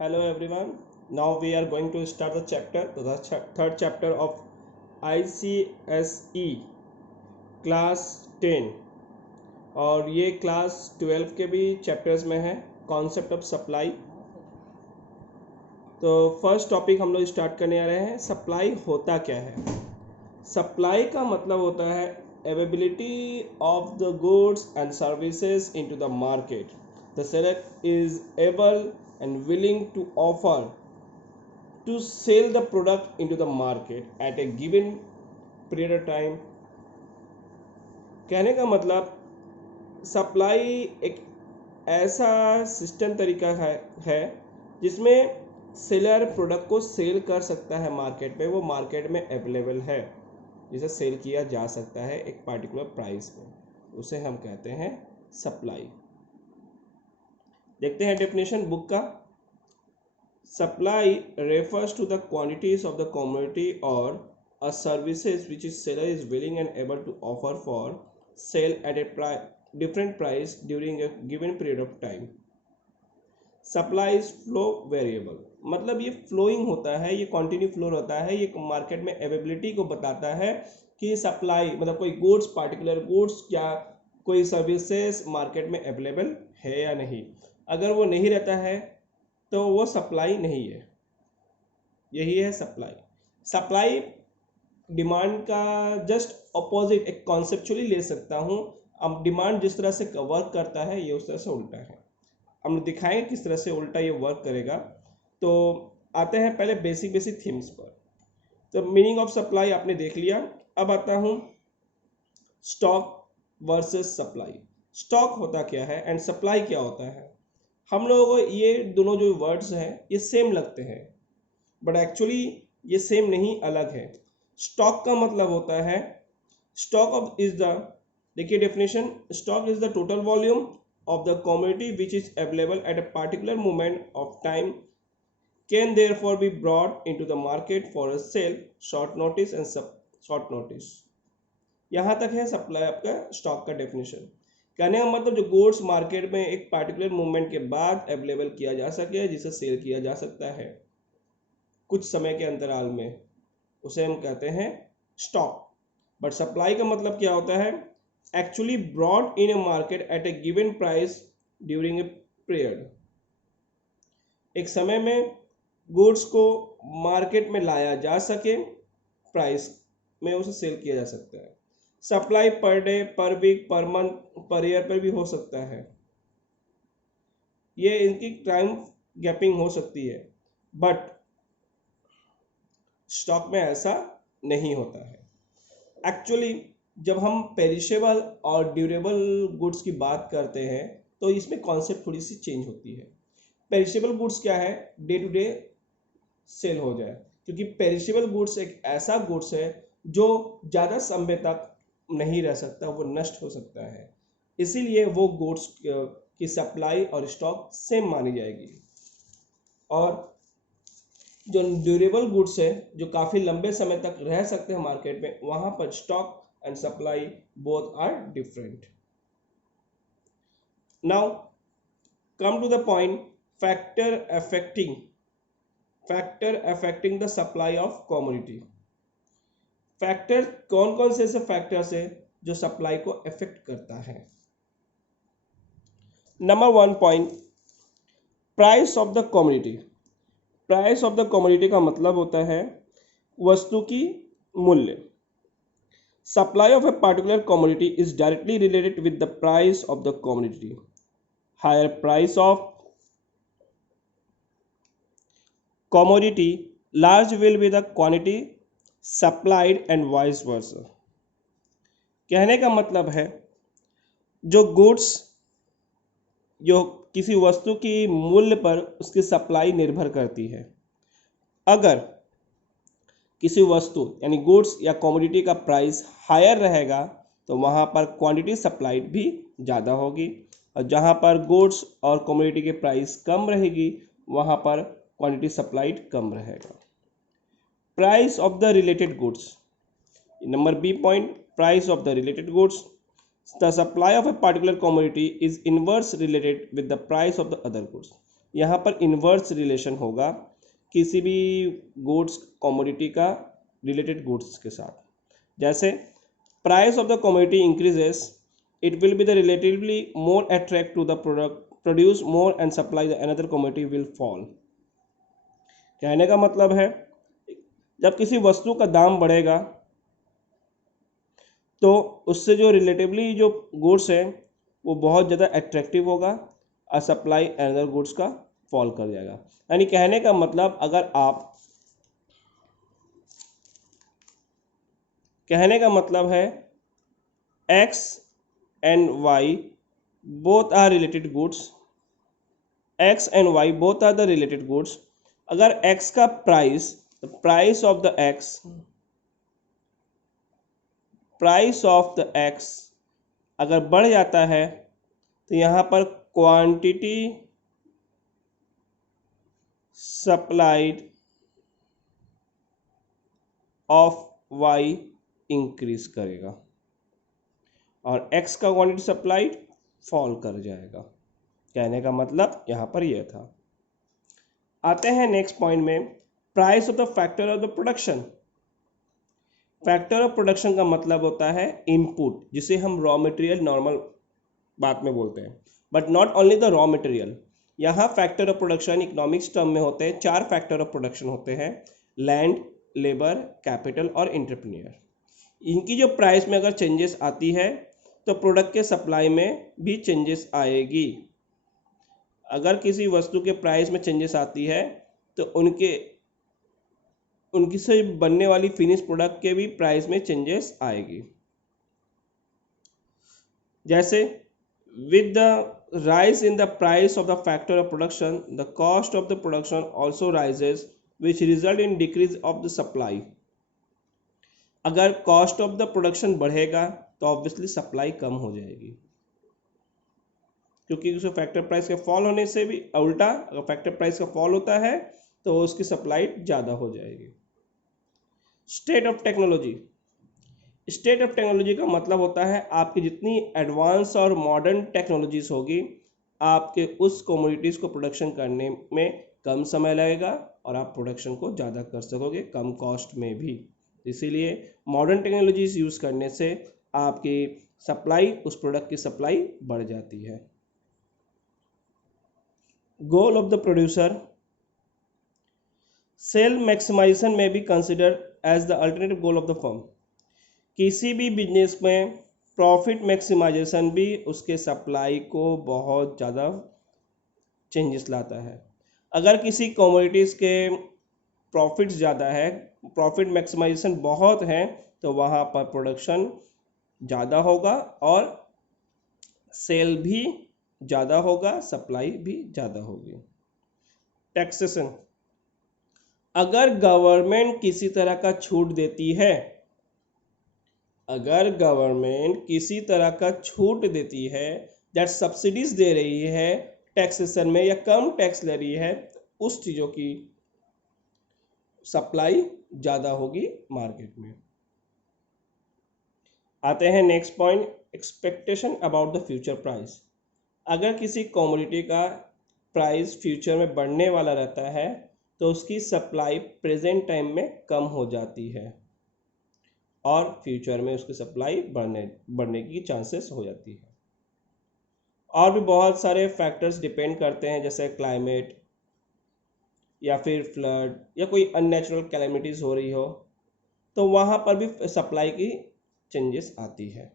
Hello everyone. Now we are going to start the chapter, the third chapter of ICSE class 10 और ये class 12 के भी chapters में है कॉन्सेप्ट ऑफ सप्लाई। तो फर्स्ट टॉपिक हम लोग स्टार्ट करने आ रहे हैं, सप्लाई होता क्या है। सप्लाई का मतलब होता है availability of the goods and services into the market. The seller is able and willing to offer to sell the product into the market at a given period of time। कहने का मतलब supply एक ऐसा system तरीका है जिसमें seller product को cell कर सकता है मार्केट में, वो मार्केट में अवेलेबल है, जिसे सेल किया जा सकता है एक पार्टिकुलर प्राइस में, उसे हम कहते हैं सप्लाई। देखते हैं डेफिनेशन बुक का। Supply refers to the quantities of the commodity or a services which is seller is willing and able to offer for sale at a different price during a given period of time। Supply is flow variable, मतलब ये flowing होता है, ये continue flow रहता है, ये market में availability को बताता है कि सप्लाई मतलब कोई गुड्स, पार्टिकुलर गुड्स या कोई सर्विसेज मार्केट में अवेलेबल है या नहीं। अगर वो नहीं रहता है तो वो सप्लाई नहीं है, यही है सप्लाई। सप्लाई डिमांड का जस्ट अपोजिट एक कॉन्सेप्चुअली ले सकता हूँ। अब डिमांड जिस तरह से वर्क करता है ये उस तरह से उल्टा है, हम दिखाएंगे किस तरह से उल्टा ये वर्क करेगा। तो आते हैं पहले बेसिक थीम्स पर। तो मीनिंग ऑफ सप्लाई आपने देख लिया। अब आता हूँ स्टॉक वर्सेस सप्लाई। स्टॉक होता क्या है एंड सप्लाई क्या होता है। हम लोगों को ये दोनों जो वर्ड्स हैं ये सेम लगते हैं, बट एक्चुअली ये सेम नहीं, अलग है। स्टॉक का मतलब होता है, स्टॉक ऑफ इज द, देखिए definition, stock is the total volume of the commodity which is available at a particular moment of time, can therefore be brought into the market for a sale, short notice and short notice। यहाँ तक है supply आपका stock का definition. कहने का मतलब जो goods market में एक पार्टिकुलर मूवमेंट के बाद अवेलेबल किया जा सके, जिसे सेल किया जा सकता है कुछ समय के अंतराल में, उसे हम कहते हैं स्टॉक। बट सप्लाई का मतलब क्या होता है, actually brought in a market at a given price during a period। एक समय में गुड्स को मार्केट में लाया जा सके, प्राइस में उसे सेल किया जा सकता है। सप्लाई पर डे, पर week, per month, per year पर भी हो सकता है, ये इनकी टाइम गैपिंग हो सकती है, बट स्टॉक में ऐसा नहीं होता है। एक्चुअली जब हम पेरिशेबल और ड्यूरेबल गुड्स की बात करते हैं तो इसमें कॉन्सेप्ट थोड़ी सी चेंज होती है। पेरिशेबल गुड्स क्या है, डे टू डे सेल हो जाए, क्योंकि पेरिशेबल गुड्स एक ऐसा गुड्स है जो ज़्यादा समय तक नहीं रह सकता, वो नष्ट हो सकता है, इसीलिए वो गुड्स की सप्लाई और स्टॉक सेम मानी जाएगी। और जो ड्यूरेबल गुड्स है जो काफ़ी लंबे समय तक रह सकते हैं मार्केट में, वहाँ पर stock and supply both are different। Now come to the point, factor affecting the supply of commodity। Factor कौन कौन से ऐसे फैक्टर्स है जो सप्लाई को अफेक्ट करता है। Number 1 point, price of the commodity. Price of the commodity का मतलब होता है वस्तु की मूल्य। Supply of a particular commodity is directly related with the price of the commodity। Higher price of commodity, large will be the quantity supplied and vice versa। कहने का मतलब है जो गुड्स, जो किसी वस्तु की मूल्य पर उसकी सप्लाई निर्भर करती है। अगर किसी वस्तु यानी गुड्स या कमोडिटी का प्राइस हायर रहेगा तो वहाँ पर क्वांटिटी सप्लाइड भी ज़्यादा होगी, और जहाँ पर गुड्स और कमोडिटी के प्राइस कम रहेगी वहाँ पर क्वांटिटी सप्लाइड कम रहेगा। Price of the related goods, number B point, price of the related goods. The supply of a particular commodity is inverse related with the price of the other goods. यहाँ पर inverse relation होगा किसी भी goods commodity का related goods के साथ। जैसे price of the commodity increases, it will be the relatively more attract to the product produce more and supply the another commodity will fall. कहने का मतलब है जब किसी वस्तु का दाम बढ़ेगा तो उससे जो रिलेटिवली जो गुड्स है वो बहुत ज़्यादा अट्रैक्टिव होगा और सप्लाई अनदर गुड्स का फॉल कर जाएगा। यानी कहने का मतलब अगर आप कहने का मतलब है X and Y both are related goods, X and Y both are the related goods. अगर एक्स का price, the price of the X, price of the X अगर बढ़ जाता है तो यहाँ पर quantity supplied of Y increase करेगा और एक्स का क्वांटिटी सप्लाइड फॉल कर जाएगा। कहने का मतलब यहाँ पर यह था। आते हैं नेक्स्ट पॉइंट में, price of the factor of the production. Factor of production का मतलब होता है इनपुट, जिसे हम रॉ मटेरियल नॉर्मल बात में बोलते हैं, but not only the raw material. यहाँ factor of production economics term में होते हैं, 4 फैक्टर ऑफ प्रोडक्शन होते हैं, लैंड, लेबर, कैपिटल और एंटरप्रेन्योर। इनकी जो प्राइस में अगर चेंजेस आती है तो प्रोडक्ट के सप्लाई में भी चेंजेस आएगी। अगर किसी वस्तु के प्राइस में चेंजेस आती है तो उनकी से बनने वाली फिनिश प्रोडक्ट के भी प्राइस में चेंजेस आएगी। जैसे with the rise in the price of the factor of production, the cost of the production also rises, which result in decrease of the supply। अगर कॉस्ट ऑफ द प्रोडक्शन बढ़ेगा तो obviously supply कम हो जाएगी, क्योंकि उसके factor price के fall होने से भी उल्टा, अगर फैक्टर प्राइस का फॉल होता है तो उसकी सप्लाई ज़्यादा हो जाएगी। State of technology. State of technology का मतलब होता है आपकी जितनी एडवांस और मॉडर्न टेक्नोलॉजीज होगी, आपके उस कमोडिटीज़ को प्रोडक्शन करने में कम समय लगेगा और आप प्रोडक्शन को ज़्यादा कर सकोगे कम कॉस्ट में भी। इसीलिए मॉडर्न टेक्नोलॉजीज यूज़ करने से आपकी सप्लाई, उस प्रोडक्ट की सप्लाई बढ़ जाती है। Goal of the producer. Sale maximization में be considered as the alternative goal of the firm. किसी भी बिजनेस में प्रॉफिट मैक्सिमाइजेशन भी उसके सप्लाई को बहुत ज़्यादा चेंजेस लाता है। अगर किसी कमोडिटीज़ के प्रॉफिट्स ज़्यादा है, प्रॉफिट मैक्सिमाइजेशन बहुत है, तो वहाँ पर प्रोडक्शन ज़्यादा होगा और सेल भी ज़्यादा होगा, सप्लाई भी ज़्यादा होगी। टैक्सेशन। अगर गवर्नमेंट किसी तरह का छूट देती है, अगर गवर्नमेंट किसी तरह का छूट देती है, दैट सब्सिडीज दे रही है टैक्सेशन में या कम टैक्स ले रही है, उस चीज़ों की सप्लाई ज़्यादा होगी मार्केट में। आते हैं next point, expectation about the future price. अगर किसी कमोडिटी का प्राइस फ्यूचर में बढ़ने वाला रहता है तो उसकी सप्लाई प्रेजेंट टाइम में कम हो जाती है और फ्यूचर में उसकी सप्लाई बढ़ने की चांसेस हो जाती है। और भी बहुत सारे फैक्टर्स डिपेंड करते हैं, जैसे क्लाइमेट या फिर फ्लड या कोई अननेचुरल कैलेमिटीज़ हो रही हो, तो वहाँ पर भी सप्लाई की चेंजेस आती है।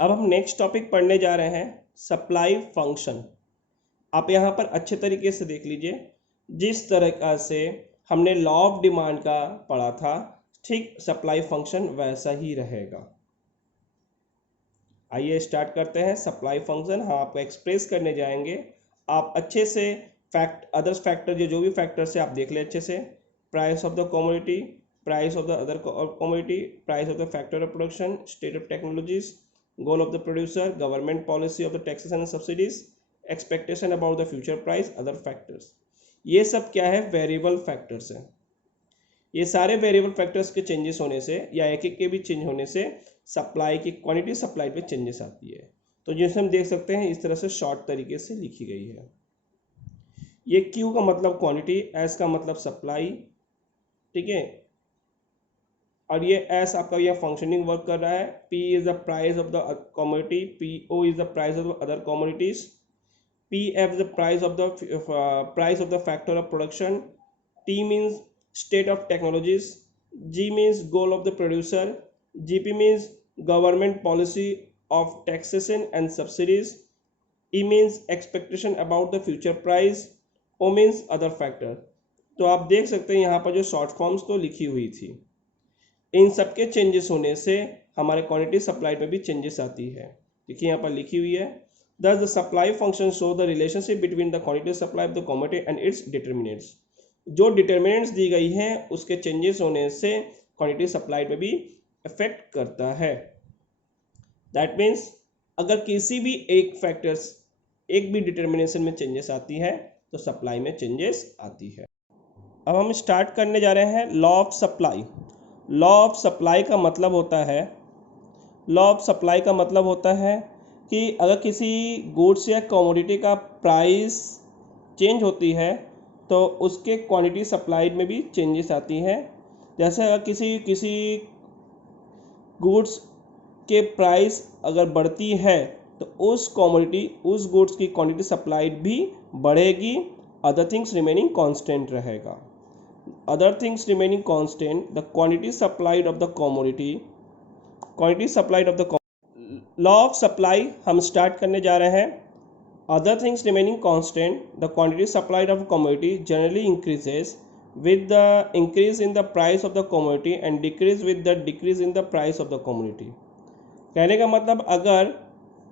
अब हम नेक्स्ट टॉपिक पढ़ने जा रहे हैं, सप्लाई फंक्शन। आप यहाँ पर अच्छे तरीके से देख लीजिए, जिस तरह से हमने लॉ ऑफ डिमांड का पढ़ा था, ठीक सप्लाई फंक्शन वैसा ही रहेगा। आइए स्टार्ट करते हैं सप्लाई फंक्शन। हम आपको एक्सप्रेस करने जाएंगे, आप अच्छे से अदर्स फैक्टर जो भी फैक्टर से आप देख लें अच्छे से। Price of the commodity, price of the other commodity, price of the factor of production, state of technologies, goal of the producer, government policy of the taxes and subsidies, expectation about the future price, other factors. ये सब क्या है? Variable factors हैं। ये सारे variable factors के changes होने से या एक एक के भी चेंज होने से सप्लाई की क्वांटिटी सप्लाइड में चेंजेस आती है। तो जैसे हम देख सकते हैं इस तरह से शॉर्ट तरीके से लिखी गई है। ये Q का मतलब क्वांटिटी, S का मतलब सप्लाई, ठीक है, और ये S आपका यह फंक्शनिंग वर्क कर रहा है। P is the price of the commodity, PO is the price of other commodities, PF is the price of the factor of production, T means state of technologies, G means goal of the producer, GP means government policy of taxation and subsidies, E means expectation about the future price, O means other factor। तो आप देख सकते हैं यहाँ पर जो short forms तो लिखी हुई थी, इन सब के चेंजेस होने से हमारे क्वांटिटी सप्लाई में भी चेंजेस आती है। देखिए यहाँ पर लिखी हुई है, thus the supply function show the relationship between the quantity supply of the commodity and its determinants। जो डिटर्मिनेंट्स दी गई हैं उसके चेंजेस होने से क्वांटिटी सप्लाई में भी इफेक्ट करता है। दैट मीन्स अगर किसी भी एक फैक्टर्स, एक भी डिटर्मिनेशन में चेंजेस आती है तो सप्लाई में चेंजेस आती है। अब हम स्टार्ट करने जा रहे हैं law of supply. Law of supply का मतलब होता है, लॉ ऑफ सप्लाई का मतलब होता है कि अगर किसी गुड्स या कमोडिटी का प्राइस चेंज होती है तो उसके क्वांटिटी सप्लाइड में भी चेंजेस आती हैं। जैसे अगर किसी गुड्स के प्राइस अगर बढ़ती है तो उस कमोडिटी, उस गुड्स की क्वांटिटी सप्लाइड भी बढ़ेगी, अदर थिंग्स रिमेनिंग कांस्टेंट रहेगा। Other things remaining constant, the quantity supplied of the commodity, quantity supplied of the law of supply हम स्टार्ट करने जा रहे हैं। Other things remaining constant, the quantity supplied of commodity generally increases with the increase in the price of the commodity and decrease with the decrease in the price of the commodity। कहने का मतलब अगर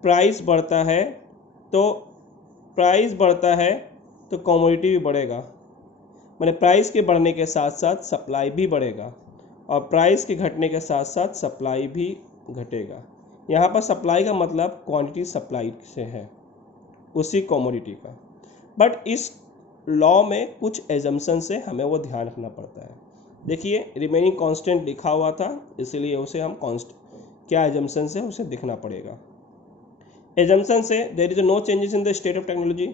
price बढ़ता है तो commodity भी बढ़ेगा, मैंने प्राइस के बढ़ने के साथ साथ सप्लाई भी बढ़ेगा और प्राइस के घटने के साथ साथ सप्लाई भी घटेगा। यहाँ पर सप्लाई का मतलब क्वांटिटी सप्लाई से है उसी कमोडिटी का, बट इस लॉ में कुछ एजम्पशन से हमें वो ध्यान रखना पड़ता है। देखिए रिमेनिंग कांस्टेंट लिखा हुआ था, इसलिए उसे हम क्या एजम्पशन से उसे देखना पड़ेगा। एजम्पशन से there is no changes in the state of technology,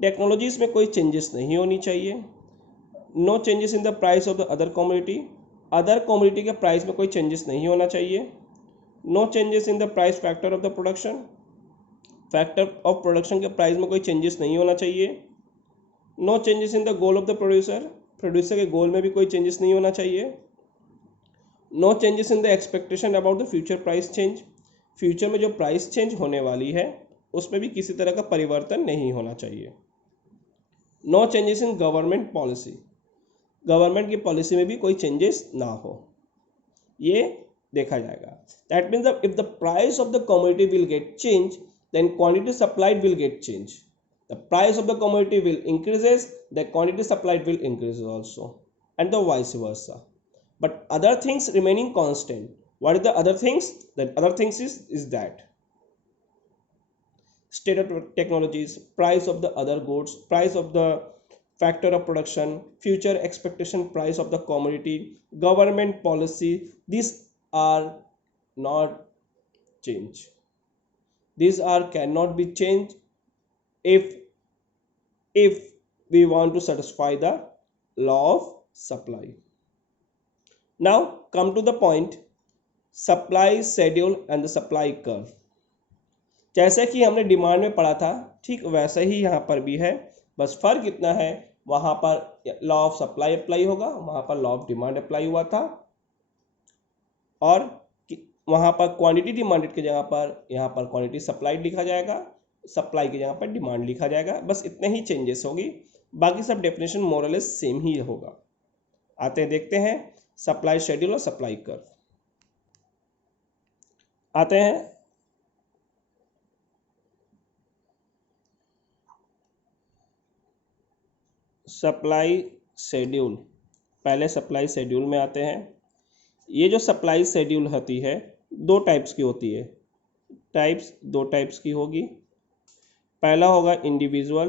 technologies में कोई चेंजेस नहीं होनी चाहिए। No changes in the price of the other commodity, other commodity के प्राइस में कोई चेंजेस नहीं होना चाहिए। No changes in the price factor of the production, factor of production के प्राइस में कोई चेंजेस नहीं होना चाहिए। No changes in the goal of the producer, producer के गोल में भी कोई चेंजेस नहीं होना चाहिए। No changes in the expectation about the future price change, future में जो प्राइस चेंज होने वाली है उसमें भी किसी तरह का परिवर्तन नहीं होना चाहिए। No changes in government policy, government की पॉलिसी में भी कोई चेंजेस ना हो, ये देखा जाएगा। That means if the price of the commodity will get change then quantity supplied will get change. The price of the commodity will increases, the quantity supplied will increase also, and the vice versa. But other things remaining constant. What is the other things? The other things is that state of technologies, price of the other goods, price of the factor of production, future expectation price of the commodity, government policy. These are not change. These are cannot be changed if we want to satisfy the law of supply। Now come to the point, supply schedule and the supply curve। जैसे कि हमने demand में पढ़ा था ठीक वैसे ही यहाँ पर भी है, बस फर्क इतना है वहाँ पर लॉ ऑफ सप्लाई अप्लाई होगा, वहाँ पर लॉ ऑफ डिमांड अप्लाई हुआ था, और वहाँ पर क्वांटिटी डिमांडेड की जगह पर यहाँ पर क्वांटिटी सप्लाइड लिखा जाएगा, सप्लाई की जगह पर डिमांड लिखा जाएगा, बस इतने ही चेंजेस होगी, बाकी सब डेफिनेशन मोरलेस सेम ही होगा। आते हैं देखते हैं सप्लाई शेड्यूल और सप्लाई कर्व। आते हैं सप्लाई शेड्यूल, पहले सप्लाई शेड्यूल में आते हैं। ये जो सप्लाई शेड्यूल होती है दो टाइप्स की होती है, दो टाइप्स की होगी। पहला होगा इंडिविजुअल,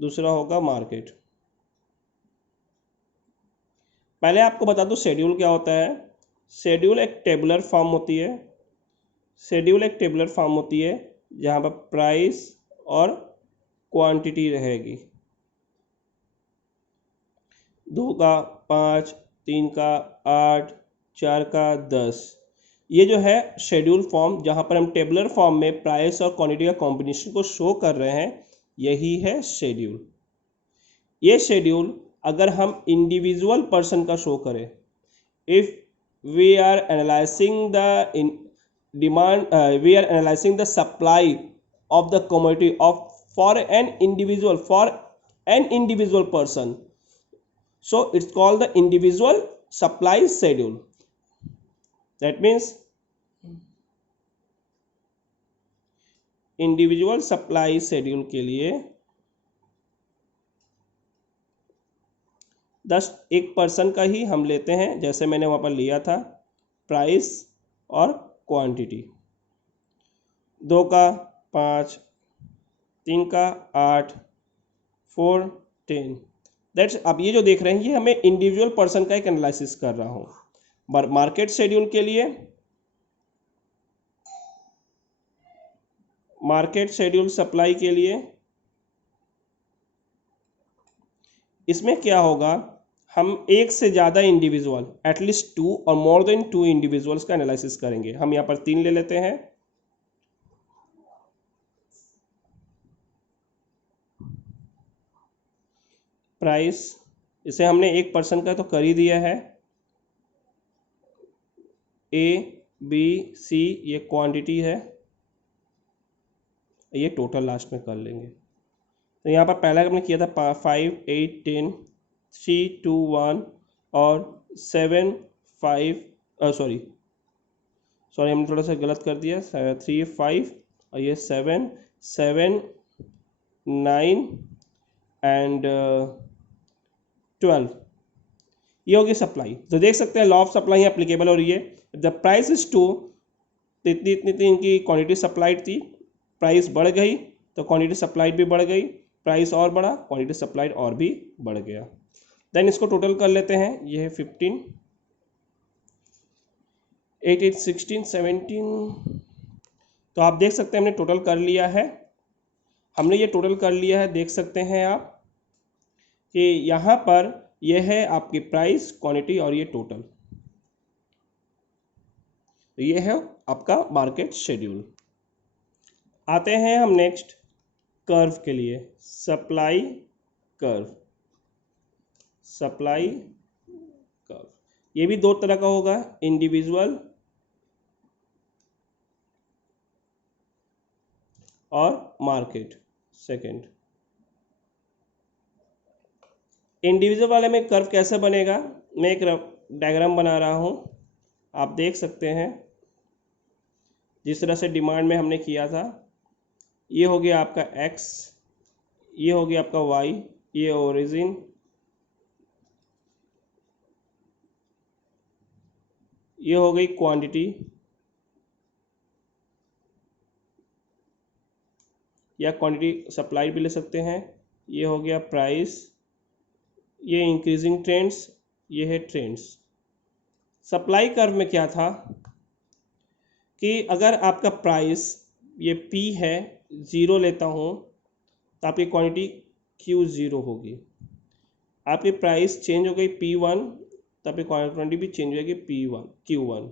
दूसरा होगा मार्केट। पहले आपको बता दूं शेड्यूल क्या होता है। शेड्यूल एक टेबुलर फॉर्म होती है। शेड्यूल एक टेबुलर फॉर्म होती है जहाँ पर प्राइस और क्वांटिटी रहेगी। 2 का 5, 3 का 8, 4 का 10। ये जो है शेड्यूल फॉर्म जहाँ पर हम टेबुलर फॉर्म में प्राइस और क्वांटिटी का कॉम्बिनेशन को शो कर रहे हैं, यही है शेड्यूल। ये शेड्यूल अगर हम इंडिविजुअल पर्सन का शो करें, if we are analysing the demand, we are analysing the supply of the commodity of for an individual person, so it's called the individual supply schedule. That means individual supply schedule के लिए 10 एक person का ही हम लेते हैं, जैसे मैंने वहाँ पर लिया था प्राइस और क्वांटिटी। 2 का 5, 3 का 8, 4, 10। दैट्स, अब ये जो देख रहे हैं ये हमें इंडिविजुअल पर्सन का एक एनालिसिस कर रहा हूँ। मार्केट शेड्यूल के लिए, मार्केट शेड्यूल सप्लाई के लिए इसमें क्या होगा, हम एक से ज़्यादा इंडिविजुअल, एटलीस्ट 2 और मोर देन 2 इंडिविजुअल्स का एनालिसिस करेंगे। हम यहाँ पर 3 ले लेते हैं। प्राइस, इसे हमने एक पर्सन का तो कर ही दिया है। ए बी सी ये क्वांटिटी है, ये टोटल लास्ट में कर लेंगे। तो यहाँ पर पहला हमने किया था 5, 8, 10, 3, 2, 1 और 7, 5, सॉरी हमने थोड़ा सा गलत कर दिया, 3, 5 और ये 7, 7, 9 एंड 12। ये होगी सप्लाई। तो देख सकते हैं लॉ ऑफ सप्लाई एप्लीकेबल हो रही है। द प्राइस इज 2, तो इतनी इनकी क्वांटिटी सप्लाइड थी, प्राइस बढ़ गई तो क्वांटिटी सप्लाइड भी बढ़ गई, प्राइस और बढ़ा, क्वांटिटी सप्लाइड और भी बढ़ गया। देन इसको टोटल कर लेते हैं। ये है 15, 8, 8, 16, 17। तो आप देख सकते हैं हमने टोटल कर लिया है। हमने ये टोटल कर लिया है, देख सकते हैं आप कि यहाँ पर यह है आपकी प्राइस, क्वांटिटी और ये टोटल। तो ये है आपका मार्केट शेड्यूल। आते हैं हम नेक्स्ट कर्व के लिए, सप्लाई कर्व। सप्लाई कर्व ये भी 2 तरह का होगा, इंडिविजुअल और मार्केट सेकंड। इंडिविजुअल वाले में कर्व कैसे बनेगा, मैं एक डायग्राम बना रहा हूँ, आप देख सकते हैं। जिस तरह से डिमांड में हमने किया था, ये हो गया आपका x, ये हो गया आपका y, ये ओरिजिन, ये हो गई क्वांटिटी या क्वांटिटी सप्लाई भी ले सकते हैं, ये हो गया प्राइस, ये इंक्रीजिंग ट्रेंड्स, ये है ट्रेंड्स। सप्लाई कर्व में क्या था कि अगर आपका प्राइस ये P है, 0 लेता हूँ तो आपकी क्वांटिटी Q0 होगी। आपकी प्राइस चेंज हो गई P1 तो आपकी क्वांटिटी भी चेंज हो जाएगी Q1।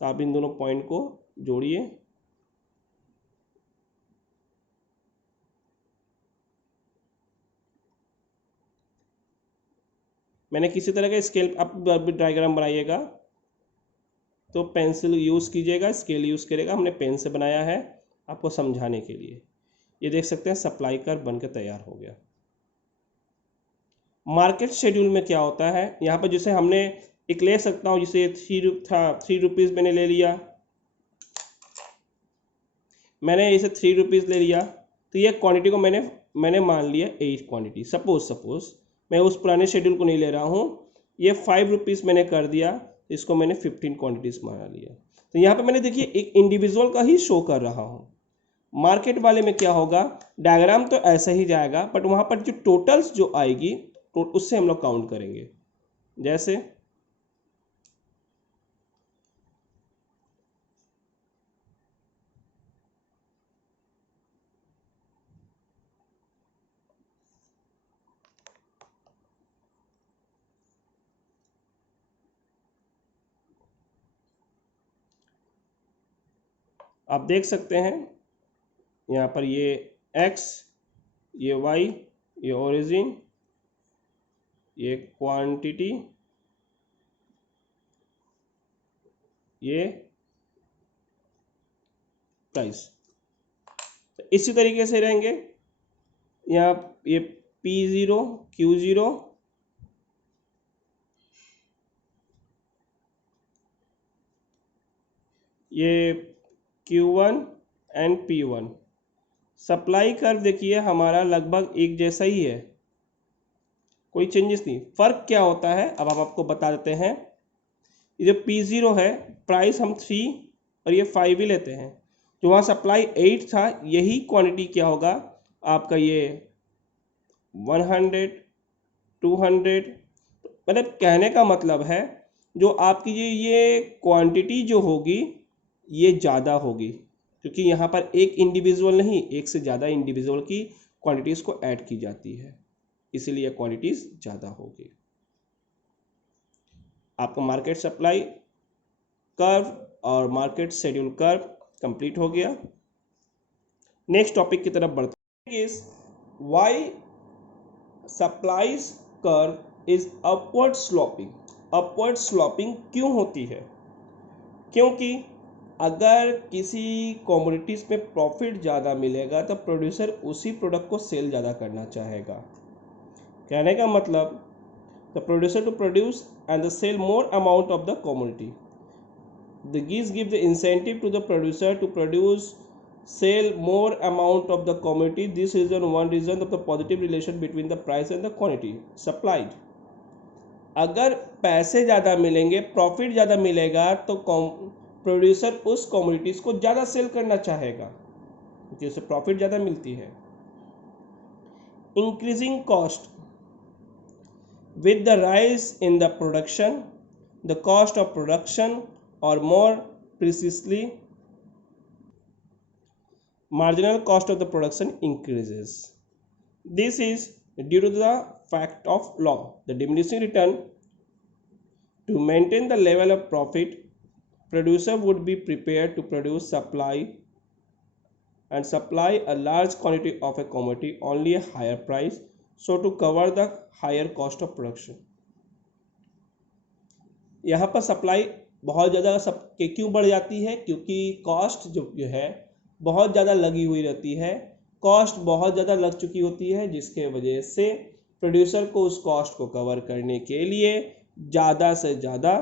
तो आप इन दोनों पॉइंट को जोड़िए। मैंने किसी तरह का स्केल, आप डायग्राम बनाइएगा तो पेंसिल यूज़ कीजिएगा, स्केल यूज़ करेगा, हमने पेन से बनाया है आपको समझाने के लिए। ये देख सकते हैं सप्लाई कर्व बनकर तैयार हो गया। मार्केट शेड्यूल में क्या होता है, यहाँ पर जैसे हमने एक ले सकता हूँ, जिसे 3 रुपीज़ मैंने ले लिया, मैंने इसे 3 रुपीज़ ले लिया, तो ये क्वांटिटी को मैंने मान लिया 8 क्वांटिटी। सपोज मैं उस पुराने शेड्यूल को नहीं ले रहा हूँ, ये 5 रुपीज़ मैंने कर दिया, इसको मैंने 15 क्वांटिटीज़ मान लिया। तो यहाँ पे मैंने देखिए एक इंडिविजुअल का ही शो कर रहा हूँ। मार्केट वाले में क्या होगा, डायग्राम तो ऐसा ही जाएगा बट वहाँ पर जो टोटल्स जो आएगी तो उससे हम लोग काउंट करेंगे। जैसे आप देख सकते हैं यहाँ पर ये x, ये y, ये ओरिजिन, ये क्वांटिटी, ये प्राइस। तो इसी तरीके से रहेंगे यहाँ ये P0, Q0, ये Q1 and P1। Supply curve देखिए हमारा लगभग एक जैसा ही है, कोई चेंजेस नहीं। फर्क क्या होता है अब हम आपको बता देते हैं। ये जो P0 है, प्राइस हम 3 और ये 5 ही लेते हैं। जो वहाँ सप्लाई 8 था, यही क्वांटिटी क्या होगा आपका, ये 100, 200। मतलब कहने का मतलब है जो आपकी ये क्वांटिटी जो होगी ये ज़्यादा होगी, क्योंकि यहाँ पर एक इंडिविजुअल नहीं, एक से ज़्यादा इंडिविजुअल की क्वांटिटीज़ को ऐड की जाती है, इसीलिए क्वांटिटीज़ ज़्यादा होगी। आपका मार्केट सप्लाई कर्व और मार्केट शेड्यूल कर्व कंप्लीट हो गया। नेक्स्ट टॉपिक की तरफ बढ़ते हैं। Is why supplies curve is upward sloping. Upward sloping क्यों होती है? क्योंकि अगर किसी कमोडिटीज़ में प्रॉफिट ज़्यादा मिलेगा तो प्रोड्यूसर उसी प्रोडक्ट को सेल ज़्यादा करना चाहेगा। कहने का मतलब the producer to produce and the sell more amount of the commodity. These give the incentive to the producer to produce, sell more amount of the commodity. This is one reason of the positive relation between the price and the quantity supplied. अगर पैसे ज़्यादा मिलेंगे, profit ज़्यादा मिलेगा तो producer उस commodities को ज़्यादा सेल करना चाहेगा क्योंकि उससे प्रॉफिट ज़्यादा मिलती है। Increasing cost with the rise in the production, the cost of production, or more precisely, marginal cost of the production increases. This is due to the fact of law, the diminishing return. To maintain the level of profit, producer would be prepared to produce and supply a large quantity of a commodity only a higher price, so to cover the higher cost of production. यहाँ पर supply बहुत ज़्यादा सब के क्यों बढ़ जाती है? क्योंकि कॉस्ट जो है बहुत ज़्यादा लगी हुई रहती है, कॉस्ट बहुत ज़्यादा लग चुकी होती है, जिसके वजह से प्रोड्यूसर को उस कॉस्ट को कवर करने के लिए ज़्यादा से ज़्यादा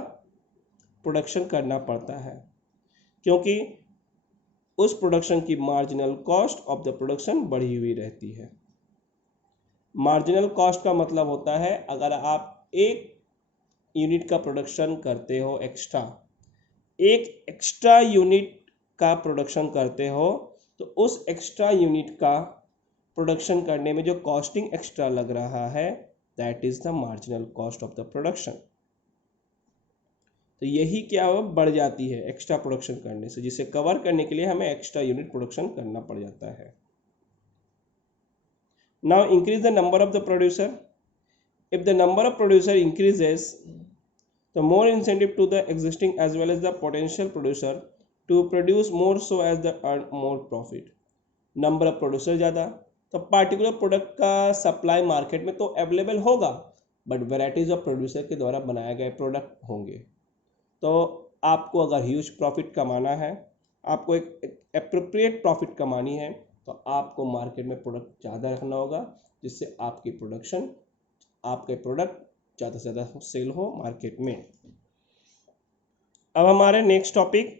प्रोडक्शन करना पड़ता है, क्योंकि उस प्रोडक्शन की marginal cost of the production बढ़ी हुई रहती है। मार्जिनल कॉस्ट का मतलब होता है अगर आप एक यूनिट का प्रोडक्शन करते हो, एक एक्स्ट्रा यूनिट का प्रोडक्शन करते हो, तो उस एक्स्ट्रा यूनिट का प्रोडक्शन करने में जो कॉस्टिंग एक्स्ट्रा लग रहा है, that is the marginal cost of the production. तो यही क्या हो बढ़ जाती है एक्स्ट्रा प्रोडक्शन करने से, जिसे कवर करने के लिए हमें एक्स्ट्रा यूनिट प्रोडक्शन करना पड़ जाता है। Now increase the number of the producer. If the number of producer increases, the more incentive to the existing as well as the potential producer to produce more so as the earn more profit. Number of producer ज़्यादा तो particular product का supply market में तो available होगा, but varieties of producer के द्वारा बनाए गए प्रोडक्ट होंगे। तो आपको अगर ह्यूज प्रॉफिट कमाना है, आपको एक एप्रोप्रिएट प्रॉफिट कमानी है, तो आपको मार्केट में प्रोडक्ट ज़्यादा रखना होगा, जिससे आपकी प्रोडक्शन, आपके प्रोडक्ट ज़्यादा से ज़्यादा सेल हो मार्केट में। अब हमारे next topic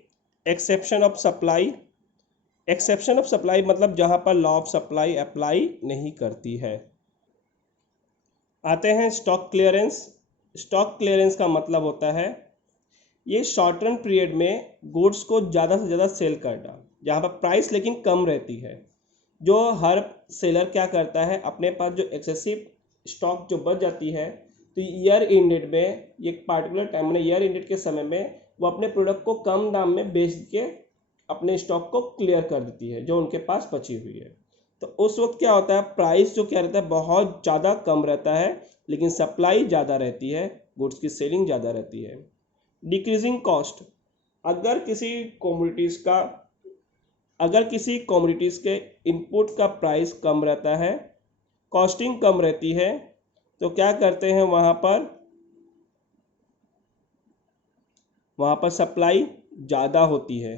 exception of supply. Exception of supply मतलब जहाँ पर लॉ ऑफ सप्लाई अप्लाई नहीं करती है। आते हैं स्टॉक क्लियरेंस। स्टॉक क्लियरेंस का मतलब होता है ये शॉर्ट रन पीरियड में गुड्स को ज़्यादा से ज़्यादा सेल करना। जहाँ पर प्राइस लेकिन कम रहती है। जो हर सेलर क्या करता है, अपने पास जो एक्सेसिव स्टॉक जो बच जाती है, तो ईयर एंडेड में, ये पार्टिकुलर टाइम में ईयर एंडेड के समय में वो अपने प्रोडक्ट को कम दाम में बेच के अपने स्टॉक को क्लियर कर देती है जो उनके पास बची हुई है। तो उस वक्त क्या होता है, प्राइस जो क्या रहता है बहुत ज़्यादा कम रहता है, लेकिन सप्लाई ज़्यादा रहती है, गुड्स की सेलिंग ज़्यादा रहती है। डिक्रीजिंग कॉस्ट, अगर किसी कॉमोडिटीज़ के इनपुट का प्राइस कम रहता है, कॉस्टिंग कम रहती है, तो क्या करते हैं वहाँ पर सप्लाई ज़्यादा होती है,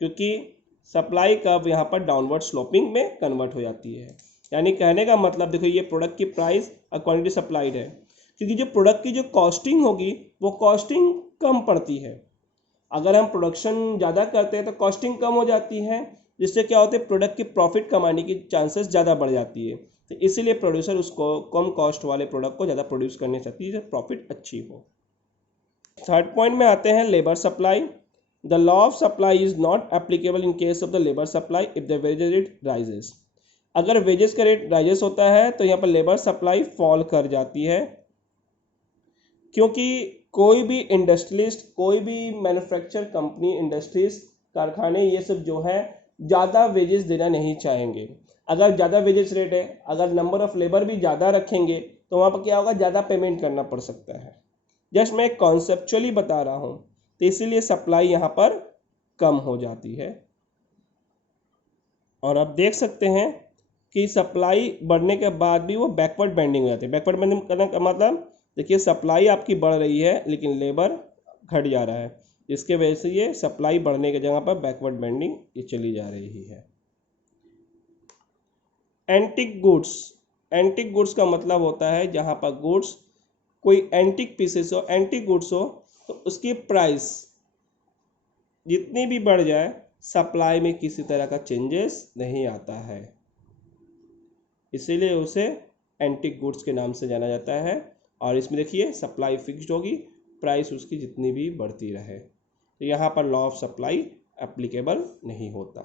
क्योंकि सप्लाई कब यहाँ पर डाउनवर्ड स्लोपिंग में कन्वर्ट हो जाती है। यानी कहने का मतलब देखो, ये प्रोडक्ट की प्राइस और क्वांटिटी सप्लाइड है, क्योंकि जो प्रोडक्ट की जो कॉस्टिंग होगी वो कॉस्टिंग कम पड़ती है। अगर हम प्रोडक्शन ज़्यादा करते हैं तो कॉस्टिंग कम हो जाती है, जिससे क्या होता है प्रोडक्ट की प्रॉफिट कमाने की चांसेस ज़्यादा बढ़ जाती है। तो इसीलिए प्रोड्यूसर उसको कम कॉस्ट वाले प्रोडक्ट को ज़्यादा प्रोड्यूस करने चाहती है, जिससे प्रॉफिट अच्छी हो। थर्ड पॉइंट में आते हैं labour supply. The law of supply is not applicable in case of the labour supply if the wages rate rises. अगर वेजेस का रेट राइजेस होता है तो यहाँ पर लेबर सप्लाई फॉल कर जाती है, क्योंकि कोई भी इंडस्ट्रियलिस्ट, कोई भी मैन्युफैक्चर कंपनी, इंडस्ट्रीज, कारखाने, ये सब जो है ज़्यादा वेजेस देना नहीं चाहेंगे। अगर ज़्यादा वेजेस रेट है, अगर नंबर ऑफ लेबर भी ज़्यादा रखेंगे तो वहाँ पर क्या होगा, ज़्यादा पेमेंट करना पड़ सकता है। जस्ट मैं कॉन्सेप्चुअली बता रहा हूँ, तो इसीलिए सप्लाई यहाँ पर कम हो जाती है। और आप देख सकते हैं कि सप्लाई बढ़ने के बाद भी वो बैकवर्ड बेंडिंग हो जाती है। बैकवर्ड बेंडिंग करने का मतलब देखिए, सप्लाई आपकी बढ़ रही है लेकिन लेबर घट जा रहा है, जिसके वजह से ये सप्लाई बढ़ने की जगह पर बैकवर्ड बेंडिंग ये चली जा रही है। एंटिक गुड्स, एंटिक गुड्स का मतलब होता है जहाँ पर गुड्स कोई एंटिक पीसेस हो, एंटिक गुड्स हो, तो उसकी प्राइस जितनी भी बढ़ जाए, सप्लाई में किसी तरह का चेंजेस नहीं आता है, इसीलिए उसे एंटिक गुड्स के नाम से जाना जाता है। और इसमें देखिए सप्लाई फिक्स्ड होगी, प्राइस उसकी जितनी भी बढ़ती रहे, तो यहाँ पर लॉ ऑफ सप्लाई एप्लीकेबल नहीं होता।